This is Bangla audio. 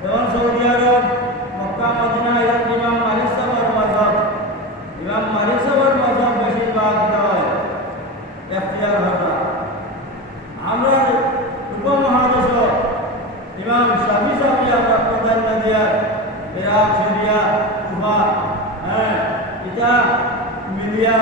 যেমন সৌদি আরব মক্কা মদিনা ইমাম মালিক সাহেবের মাযহাব বেশিরভাগ হয় এখতিয়ার হতা। আমরা উপমহাদেশ ইমাম শাফি সাহেব আমরা প্রাধান্য দেওয়ার ইরাক সিরিয়া কুফা এটা মিডিয়া